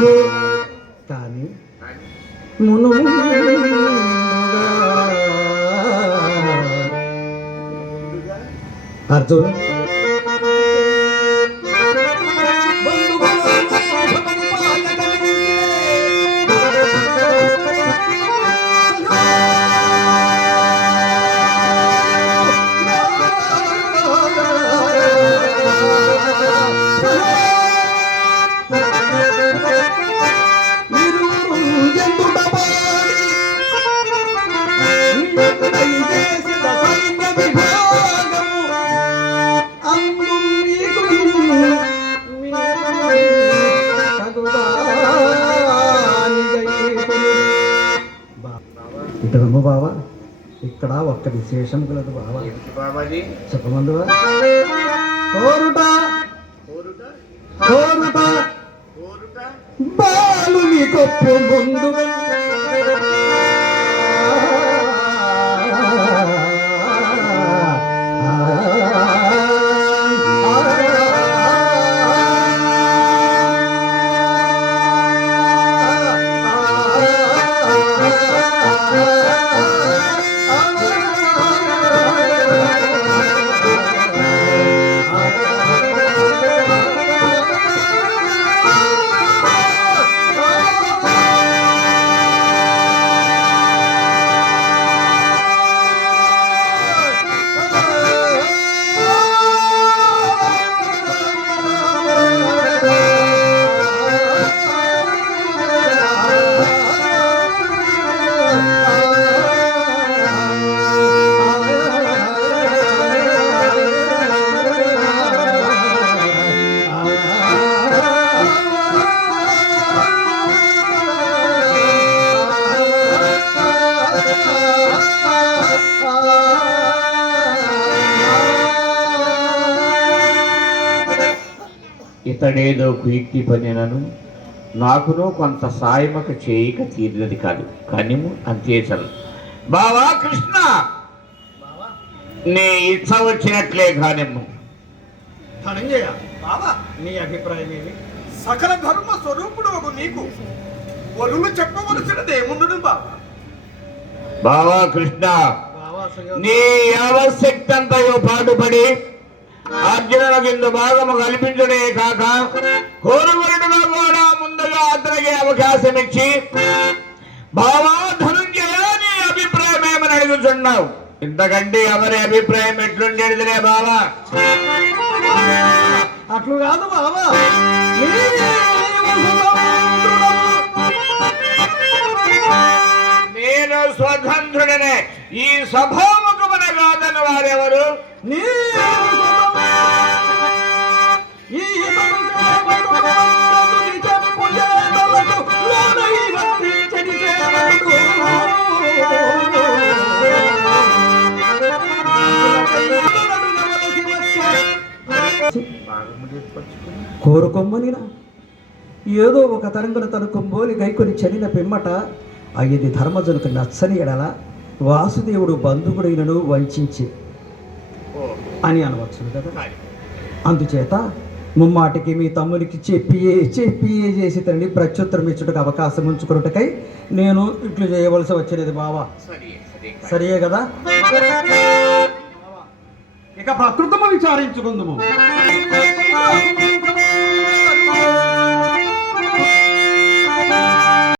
ఉండదు. కానీ అర్జున్ ఇటమ్మ బావా, ఇక్కడ ఒక్క విశేషం కలదు బావా. చెప్పమందువా? బాలుని కొప్పు ముందుగా ఇతడేదో కుయుక్తి పనినను నాకునో కొంత సాయమక చేయక తీరినది కాదు. కనిము అంతే చలు. బావా కృష్ణ, నీ ఇచ్చ వచ్చినట్లే కానిమ్ము. ధనంజయ బావా, నీ అభిప్రాయం ఏమి? సకల ధర్మ స్వరూపుడు ఒక నీకు వరులు చెప్పవలసినది ఏముండదు బావా. బావా కృష్ణ, నీ యావశక్తి అంతయో పాటుపడి అర్జునులకు ఇందు భాగము కల్పించడే కాక కోరువరుడులో కూడా ముందుగా అతనికి అవకాశం ఇచ్చి బావా ధనుంజయ నీ అభిప్రాయం ఏమని అడుగుతున్నావు? ఇంతకంటే ఎవరి అభిప్రాయం ఎట్లుండేదిలే బావా. అట్లు కాదు బావా, నేను స్వతంత్రుడనే. ఈ సభాముఖమున కాదని వారెవరు? కోరుకొమ్మనినా ఏదో ఒక తరంగున తన కొంబోలి గైకొని చనిన పిమ్మట అయ్యది ధర్మజనుకు నచ్చని ఎడల వాసుదేవుడు బంధువుడైనను వంచి అని అనవచ్చు కదా. అందుచేత ముమ్మాటికి మీ తమ్మునికి చెప్పియే చేసి తనని ప్రత్యుత్తరం ఇచ్చుటకు అవకాశం ఉంచుకున్నట్టుకై నేను ఇట్లు చేయవలసి వచ్చినది బావా. సరియే కదా? ఇక ప్రకృతము విచారించుకుందాము.